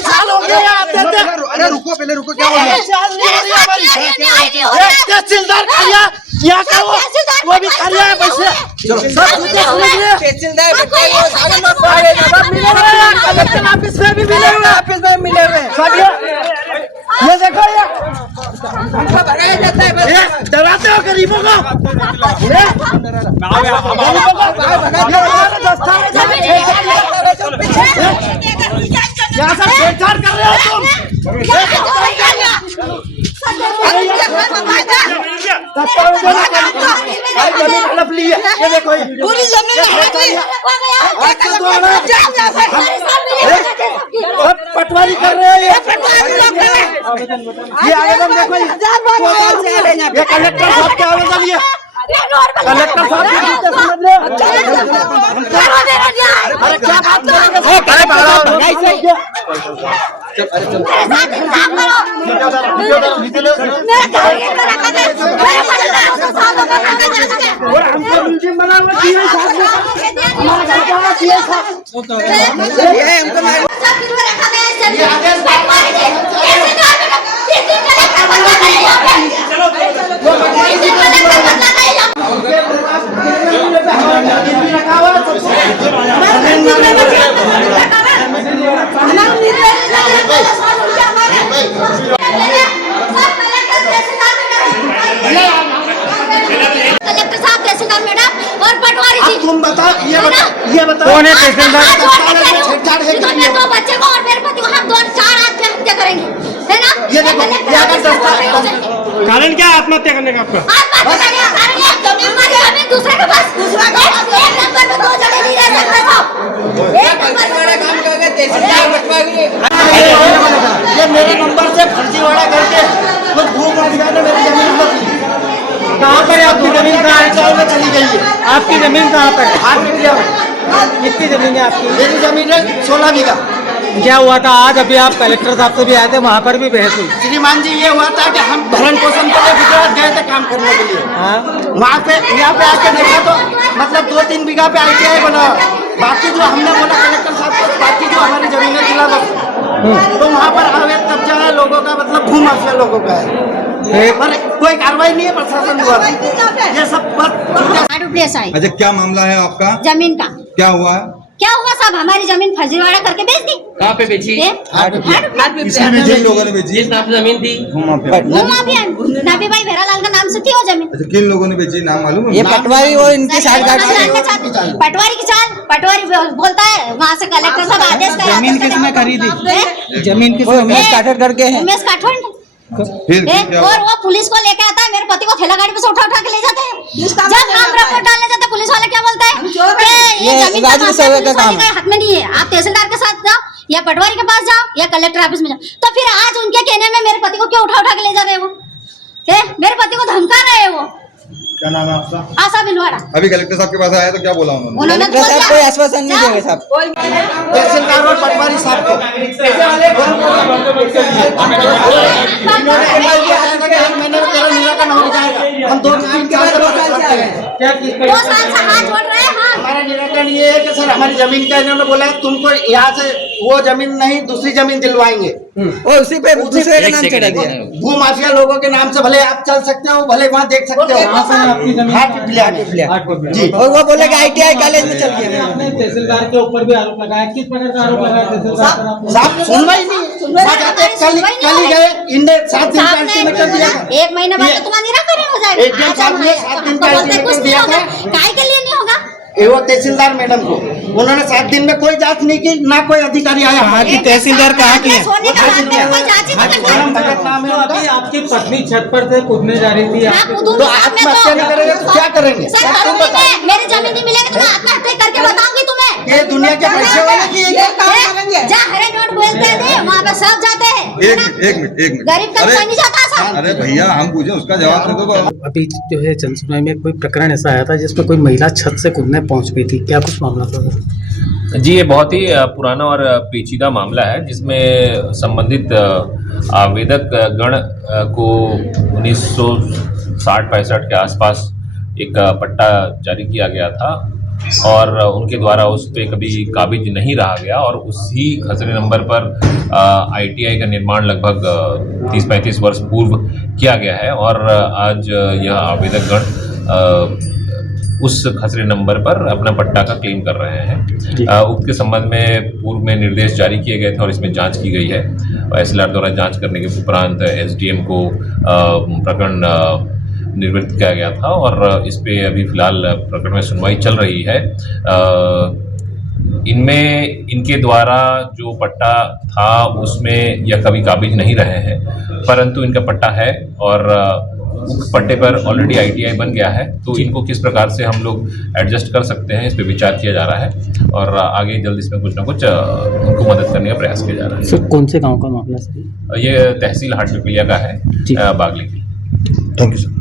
साल हो गया आप देते। अरे रुको, पहले रुको, क्या हो रहा है? तहसीलदार क्या का वो भी खा है पैसे। कलेक्टर ऑफिस में भी मिले हुए, ऑफिस में मिले हुए सब। ये देखो, ये डराते हो गरीबों को। यहाँ से छेड़छाड़ कर रहे हो तुम। ये देखो, पूरी जमीन पटवारी कर रहे हैं। ये आवेदन देखो, ये कलेक्टर साहब के आवेदन, ये कलेक्टर साहब समझ लो। अरे क्या कलेक्टर साहब, तहसीलदार मैडम और पटवारी जी। तुम बताओ, ये बताओ कौन है तहसीलदार? दो बच्चे को और मेरे पति को हम 2-4 आदमी हत्या करेंगे, है ना? ये देखो, कारण क्या है आत्महत्या करने का आपका? जमीन दूसरे के पास, दूसरा एक नंबर पे 2 जगह नहीं रह सकते साहब। एक नंबर काम करोगे तहसीलदार पटवारी। ये मेरे नंबर से फर्जीवाड़ा करके कुछ भूख माफिया ने मेरी जमीन ली। कहाँ पर है आपकी जमीन? कहाँ है? में चली गई है। आपकी जमीन कहाँ पर है? हाथ में लिया। कितनी जमीन है आपकी? मेरी जमीन है 16 बीघा। क्या हुआ था आज? अभी आप कलेक्टर साहब से भी आए थे, वहाँ पर भी बहस हुई। श्रीमान जी, ये हुआ था कि हम भरण पोषण के लिए गुजरात गए थे काम करने के लिए। हाँ, वहाँ पे यहाँ पे आके देखा तो मतलब 2-3 बीघा पे ITI बना। बाकी जो हमने बोला कलेक्टर साहब को, बाकी जो हमारी जमीनें खिला दो, तो वहाँ पर अवैध कब्जा है लोगों का, मतलब भू माफिया लोगों का है। पर कोई कार्रवाई नहीं है प्रशासन द्वारा। ये सब अच्छा, क्या मामला है आपका? जमीन का क्या हुआ है? क्या हुआ साहब? हमारी जमीन फर्जीवाड़ा करके बेच दी। कहाँ पे बेची? जिन लोगों ने बेची? जिस नाम से जमीन थी नाभी भाई भेरालाल का नाम से थी वो जमीन। अच्छा, किन लोगों ने बेची नाम मालूम है? ये पटवारी वो इनकी साइड पटवारी की चाल, पटवारी बोलता है वहाँ से कलेक्टर साहब आदेश कर। जमीन किसने खरीदी? जमीन किसने? उमेश काठड़ करके है। उमेश काठड़। फिर क्या और वो पुलिस को लेके आता है, मेरे पति को ठेला गाड़ी पे से उठा के ले जाते हैं। जब हम रिपोर्ट डालने जाते हैं, पुलिस वाला क्या बोलता है? ये जमीन राजस्व सेवा का काम हाथ में नहीं है, आप तहसीलदार के साथ जाओ या पटवारी के पास जाओ या कलेक्टर ऑफिस में जाओ। तो फिर आज उनके कहने में मेरे पति को क्यों उठा के ले जा रहे हैं? वो मेरे पति को धमका रहे हैं। वो क्या नाम है आपका? आशा भिलवाड़ा। अभी कलेक्टर साहब के पास आया तो क्या बोला उन्होंने? उन्होंने कोई आश्वासन नहीं देंगे साहब। तहसीलदार और पटवारी साहब को महीने में तेरा निराकरण हो जाएगा। हम 2-3 साल से बात करते हैं। 2 साल से हाथ जोड़ रहे हैं। हमारा निराकरण ये है कि सर हमारी जमीन का इन्होंने बोला है तुमको यहाँ से वो जमीन नहीं दूसरी जमीन दिलवाएंगे। और उसी पे दूसरे का नाम चढ़ा दिया। भू माफिया लोगों के नाम से भले आप चल सकते हो, भले वहाँ देख सकते हो। आपकी जमीन हाट पिपलिया जी। और वो बोले कि ITI कॉलेज में चल गया। आपने तहसीलदार के ऊपर भी आरोप लगाया, किस प्रकार का आरोप लगाया तहसीलदार पर? साहब सुनवाई नहीं, कल ही गए, इनने 7 दिन का अल्टीमेटम दिया था। 1 महीने बाद तो तुम्हारा निराकरण हो जाएगा। 1 दिन 7 दिन का अल्टीमेटम दिया था। काय के लिए नहीं होगा? वो तहसीलदार मैडम को उन्होंने 7 दिन में कोई जांच नहीं की, ना कोई अधिकारी आया। तहसीलदार कहाँ की है? सोने का हाथ में कोई जांच ही नहीं करता। भगत नाम है अभी आपकी पत्नी छत पर से कूदने जा रही थी। हाँ, कूदूंगी तो साहब, मैं आत्महत्या नहीं करेंगे तो क्या करेंगे? सर करूंगी मैं, मेरी जमीन नहीं मिलेगी तो मैं आत्महत्या करके बताऊंगी तुम्हें। ये दुनिया के पैसे वाले की जहाँ हरे नोट बोलते थे वहाँ पे सब जाते हैं। एक मिनट गरीब का कोई नहीं जाता सर। अरे भैया, हम पूछे उसका जवाब दे दो। अभी जो है जनसुनवाई में कोई प्रकरण ऐसा आया था जिसमें कोई महिला छत से कूदने पहुंच गई थी, क्या कुछ मामला था? जी, ये बहुत ही पुराना और पेचीदा मामला है जिसमें संबंधित आवेदक गण को 1960-65 के आसपास एक पट्टा जारी किया गया था और उनके द्वारा उस पर कभी काबिज नहीं रहा गया और उसी खसरे नंबर पर ITI का निर्माण लगभग 30-35 वर्ष पूर्व किया गया है और आज यह आवेदकगण उस खसरे नंबर पर अपना पट्टा का क्लेम कर रहे हैं। उक्त के संबंध में पूर्व में निर्देश जारी किए गए थे और इसमें जांच की गई है। SLR द्वारा जांच करने के उपरांत SDM को प्रकरण निर्वृत्त किया गया था और इस पे अभी फिलहाल प्रकरण में सुनवाई चल रही है। इनमें इनके द्वारा जो पट्टा था उसमें यह कभी काबिज नहीं रहे हैं, परंतु इनका पट्टा है और पट्टे पर ऑलरेडी ITI बन गया है, तो इनको किस प्रकार से हम लोग एडजस्ट कर सकते हैं इस पे विचार किया जा रहा है और आगे जल्द इसमें कुछ ना कुछ उनको मदद करने का प्रयास किया जा रहा है। सर कौन से गांव का मामला है? ये तहसील हाटपिपलिया का है, बागली की। Thank you sir.